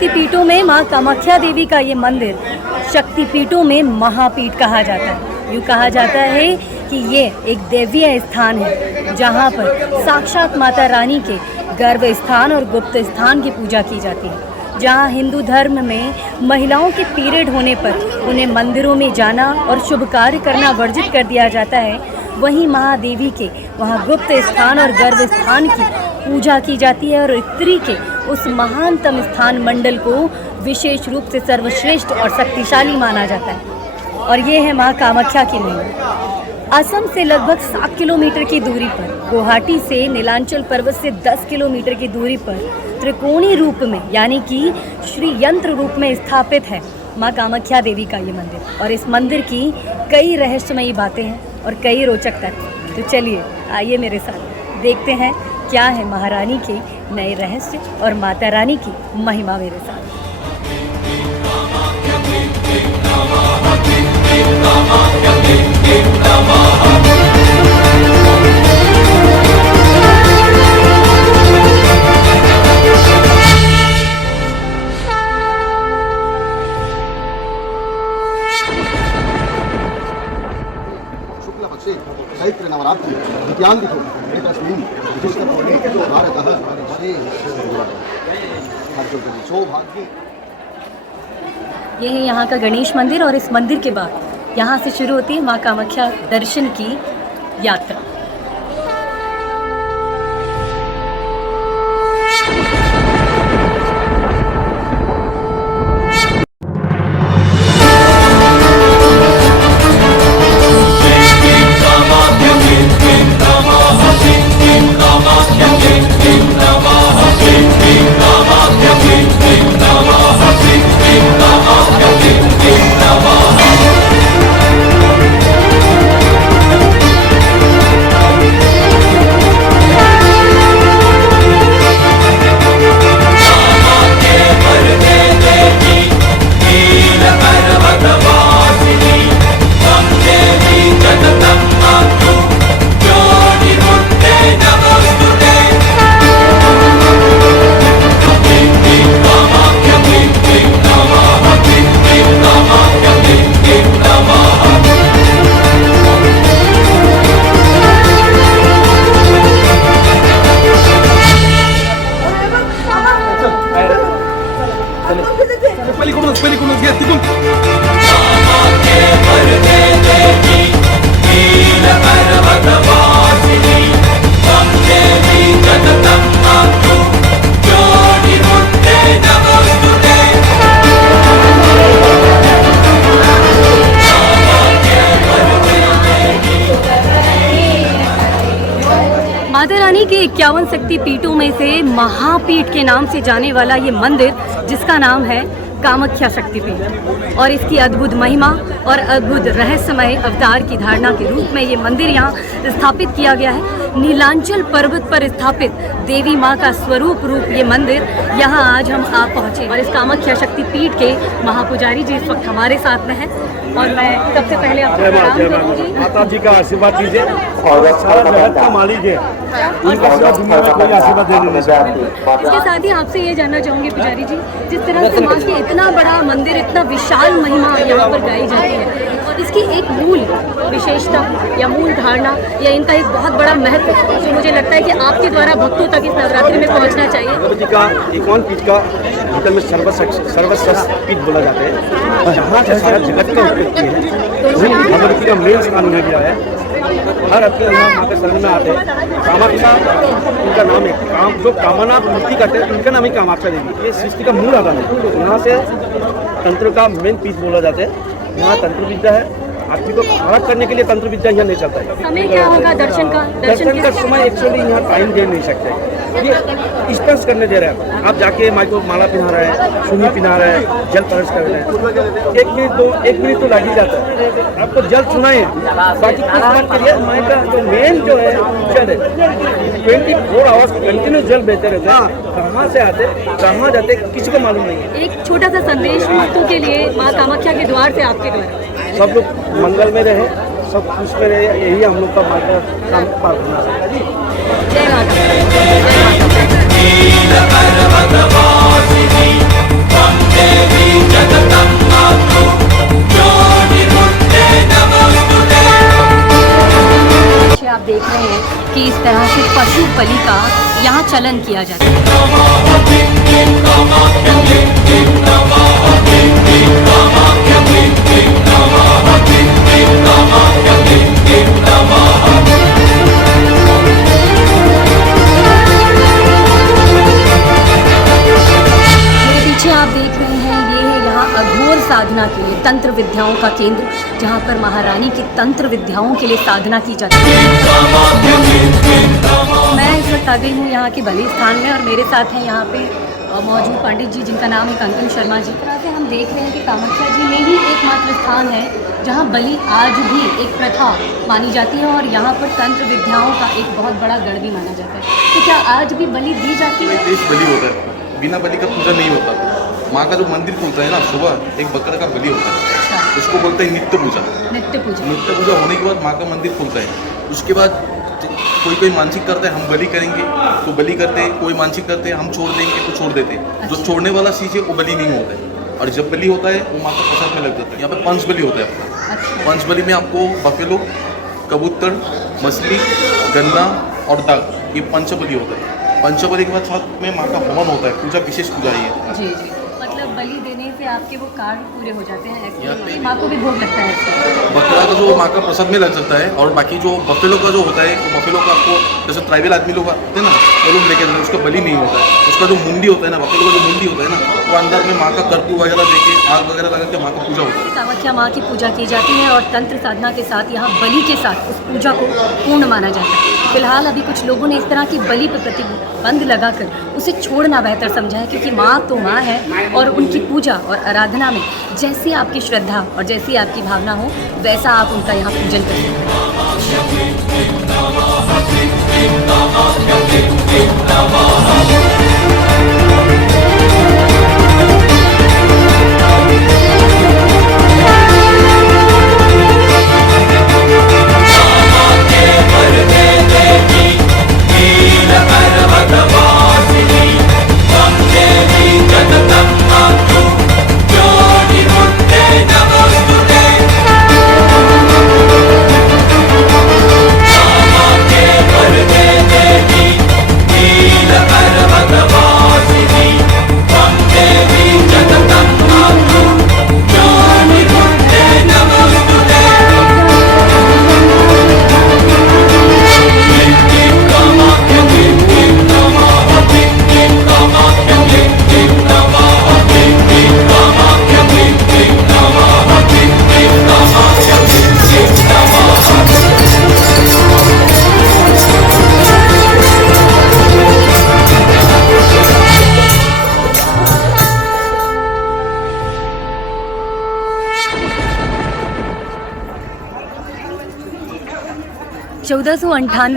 शक्तिपीठों में माँ कामाख्या देवी का ये मंदिर शक्तिपीठों में महापीठ कहा जाता है। यूँ कहा जाता है कि ये एक दैवीय स्थान है जहाँ पर साक्षात माता रानी के गर्भ स्थान और गुप्त स्थान की पूजा की जाती है। जहाँ हिंदू धर्म में महिलाओं के पीरियड होने पर उन्हें मंदिरों में जाना और शुभ कार्य करना वर्जित कर दिया जाता है, वहीं महादेवी के वहाँ गुप्त स्थान और गर्भ स्थान की पूजा की जाती है और स्त्री के उस महानतम स्थान मंडल को विशेष रूप से सर्वश्रेष्ठ और शक्तिशाली माना जाता है। और ये है माँ कामाख्या की महिमा। असम से लगभग 7 किलोमीटर की दूरी पर, गुवाहाटी से नीलांचल पर्वत से 10 किलोमीटर की दूरी पर त्रिकोणीय रूप में यानी कि श्री यंत्र रूप में स्थापित है माँ कामाख्या देवी का ये मंदिर। और इस मंदिर की कई रहस्यमयी बातें हैं और कई रोचक तथ्य। तो चलिए आइए मेरे साथ देखते हैं क्या है महारानी के नए रहस्य और माता रानी की महिमा मेरे साथ। शुक्ल पक्षे चैत्र नवरात्रि विद्यांतिको एकस्मिन् विशिष्टपूर्णे भारतः सौभाग्य। ये है यहाँ का गणेश मंदिर और इस मंदिर के बाद यहाँ से शुरू होती है माँ कामाख्या दर्शन की यात्रा। माता रानी के 51 शक्ति पीठों में से महापीठ के नाम से जाने वाला ये मंदिर जिसका नाम है कामाख्या शक्तिपीठ और इसकी अद्भुत महिमा और अद्भुत रहस्यमय अवतार की धारणा के रूप में ये मंदिर यहाँ स्थापित किया गया है। नीलांचल पर्वत पर स्थापित देवी माँ का स्वरूप रूप ये मंदिर यहाँ आज हम आप पहुँचे और इस कामाख्या शक्तिपीठ के महापुजारी जी इस वक्त हमारे साथ में हैं और मैं सबसे पहले आपको प्रणाम करूँगी। माता जी का आशीर्वाद कीजिए और सारा जगत का मालिक है, उनका सिवा दुनिया में कोई आशीर्वाद देने नहीं सकता। इसके साथ ही आपसे ये जानना चाहूँगी पुजारी जी, जिस तरह से माँ के इतना बड़ा मंदिर, इतना विशाल महिमा यहाँ पर गाई जाती है और इसकी एक मूल विशेषता या मूल धारणा या इनका एक बहुत बड़ा महत्व जो मुझे लगता है कि आपके द्वारा भक्तों तक इस नवरात्रि में पहुँचना चाहिए। भगवती जी का 51 पीठ का होटल में सर्वश्रेष्ठ पीठ बोला जाता है, जहाँ से सारा जगत का उत्पत्ति है। भगवती का मेन स्थान यहाँ गया है। हर हफ्ते यहाँ माँ के शरण में आते हैं। कामाख्या उनका नाम है, काम जो कामना पूर्ति करते हैं उनका नाम ही कामाख्या देवी। ये सृष्टि का मूल आधार है। यहाँ से तंत्र का मेन पीठ बोला जाता है। यहाँ तंत्र विद्या है। आदमी को खड़ा करने के लिए तंत्र विद्या यहाँ नहीं चलता है। समय क्या होगा दर्शन का? दर्शन का समय एक्चुअली यहाँ टाइम दे नहीं सकते। ये स्पर्श करने दे रहे हैं। आप जाके माई को माला पहना रहे हैं, सुनी पहना रहे हैं, जल स्पर्श कर रहे हैं। 1 मिनट तो लग ही जाता है। आपको जल सुनाए, बाकी कुछ बात के लिए माई का जो मेन जो है जल है 24 आवर्स कंटिन्यू जल बहते रहते हैं। कहाँ से आते कहाँ जाते किसी को मालूम नहीं है। एक छोटा सा संदेश भक्तों के लिए माँ कामाख्या के द्वार से आपके द्वारा। सब लोग मंगल में रहे, सब खुश में रहे, यही हम लोग का माता काम प्रार्थना है। जय माता। कि इस तरह से पशु बलि का यहाँ चलन किया जाता है। मेरे पीछे आप देख रहे हैं, ये है यहाँ अघोर साधना के लिए तंत्र विद्याओं का केंद्र, जहाँ पर महारानी की तंत्र विद्याओं के लिए साधना की जाती है। मैं इस वक्त आ गई हूँ यहाँ के बलि स्थान में और मेरे साथ हैं यहाँ पे मौजूद पंडित जी, जिनका नाम है कंकन शर्मा जी। तरह से हम देख रहे हैं कि कामाख्या जी में ही एकमात्र स्थान है जहाँ बलि आज भी एक प्रथा मानी जाती है और यहाँ पर तंत्र विद्याओं का एक बहुत बड़ा गढ़ भी माना जाता है। तो क्या आज भी बलि दी जाती है? देश बलि होता है, बिना बलि का पूजा नहीं होता। माँ का जो मंदिर खुलता है ना, सुबह एक बकरा का बलि होता है, उसको बोलते हैं नित्य पूजा। नित्य पूजा। नित्य पूजा होने के बाद माँ का मंदिर खुलता है। उसके बाद कोई मानसिक करता है हम बलि करेंगे तो बलि करते हैं, कोई मानसिक करते हैं हम छोड़ देंगे तो छोड़ देते हैं। जो छोड़ने वाला चीज़ है वो बलि नहीं होता है, और जब बलि होता है वो माँ का प्रसाद में लग जाता है। यहाँ पे पंच बलि होता है अपना। पंच बलि में आपको बफेलो, कबूतर, मछली, गन्ना और दाग, ये पंच बलि होता है। पंच बलि के बाद साथ में माँ का हवन होता है, पूजा विशेष पूजा ही है। जी जी, मतलब बलि देने से आपके वो कार्य पूरे हो जाते हैं, ऐसे माँ को भी भोग लगता है। बकरा का जो माँ का प्रसाद में लग सकता है, और बाकी जो बफेलो का जो होता है, वो बफेलो का आपको जैसे ट्राइबल आदमी लोग आते हैं ना, वो लोग लेके जाते हैं, उसका बलि नहीं होता है। उसका जो मुंडी होता है ना, बफेलो का जो मुंडी होता है ना, वो अंदर में माँ का कर्पूर वगैरह देके, आग वगैरह लगा के माँ का पूजा होता है। कामाख्या माँ की पूजा की जाती है और तंत्र साधना के साथ यहाँ बलि के साथ उस पूजा को पूर्ण माना जाता है। फिलहाल अभी कुछ लोगों ने इस तरह की बलि पर प्रतिबंध लगाकर उसे छोड़ना बेहतर समझा है, क्योंकि माँ तो माँ है और उनकी पूजा और आराधना में जैसी आपकी श्रद्धा और जैसी आपकी भावना हो वैसा आप उनका यहाँ पूजन करें।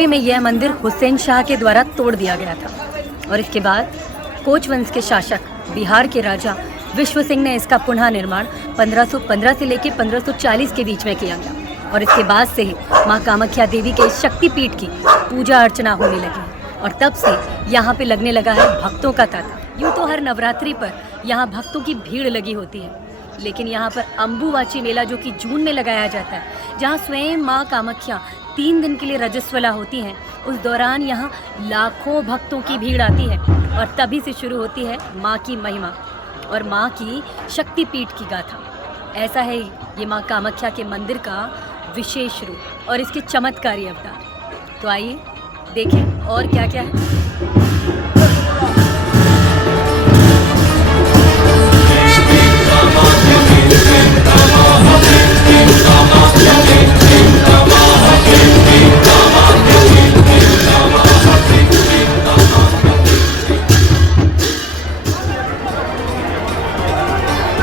में यह मंदिर हुसैन शाह के द्वारा तोड़ दिया गया था और इसके बाद कोच वंश के शासक बिहार के राजा विश्व सिंह ने इसका पुनः निर्माण 1515 से लेकर 1540 के बीच में किया गया और इसके बाद से ही माँ कामाख्या देवी के शक्तिपीठ की पूजा अर्चना होने लगी और तब से यहाँ पे लगने लगा है भक्तों का तांता। यूँ तो हर नवरात्रि पर यहाँ भक्तों की भीड़ लगी होती है, लेकिन यहाँ पर अम्बुवाची मेला जो कि जून में लगाया जाता है, जहाँ स्वयं माँ कामाख्या 3 दिन के लिए रजस्वला होती हैं, उस दौरान यहाँ लाखों भक्तों की भीड़ आती है और तभी से शुरू होती है माँ की महिमा और माँ की शक्तिपीठ की गाथा। ऐसा है ये माँ कामाख्या के मंदिर का विशेष रूप और इसके चमत्कारी अवतार। तो आइए देखें और क्या क्या है।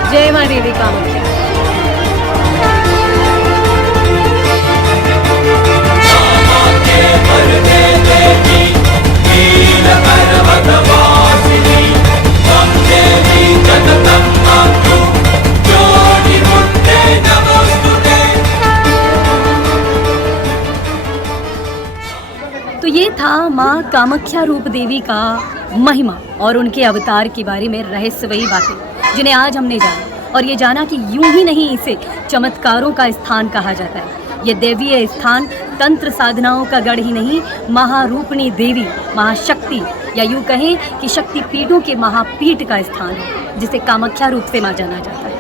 जय माँ देवी कामाख्या। तो ये था माँ कामाख्या रूप देवी का महिमा और उनके अवतार के बारे में रहस्यमयी बातें, जिन्हें आज हमने जाना और ये जाना कि यूं ही नहीं इसे चमत्कारों का स्थान कहा जाता है, ये देवीय स्थान तंत्र साधनाओं का गढ़ ही नहीं, महारूपणी देवी, महाशक्ति या यूँ कहें कि शक्ति पीठों के महापीठ का स्थान है, जिसे कामाख्या रूप से जाना जाता है।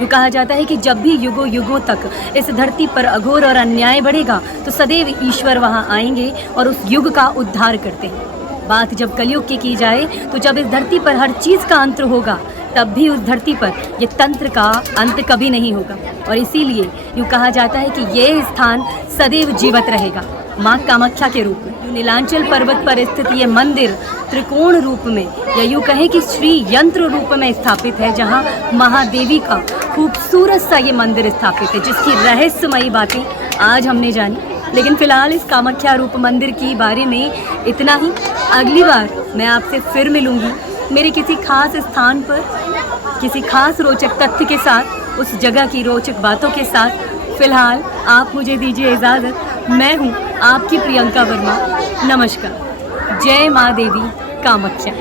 यूँ कहा जाता है कि जब भी युगों युगों तक इस धरती पर अघोर और अन्याय बढ़ेगा तो सदैव ईश्वर वहाँ आएंगे और उस युग का उद्धार करते हैं। बात जब कलयुग की जाए तो जब इस धरती पर हर चीज़ का अंत होगा, तब भी उस धरती पर ये तंत्र का अंत कभी नहीं होगा। और इसीलिए यूँ कहा जाता है कि ये स्थान सदैव जीवित रहेगा माँ कामाख्या के रूप में। नीलांचल पर्वत पर स्थित ये मंदिर त्रिकोण रूप में या यूँ कहें कि श्री यंत्र रूप में स्थापित है, जहाँ महादेवी का खूबसूरत सा ये मंदिर स्थापित है, जिसकी रहस्यमयी बातें आज हमने जानी। लेकिन फ़िलहाल इस कामाख्या रूप मंदिर की बारे में इतना ही। अगली बार मैं आपसे फिर मिलूँगी मेरे किसी खास स्थान पर, किसी खास रोचक तथ्य के साथ, उस जगह की रोचक बातों के साथ। फ़िलहाल आप मुझे दीजिए इजाज़त। मैं हूँ आपकी प्रियंका वर्मा। नमस्कार। जय माँ देवी कामाख्या।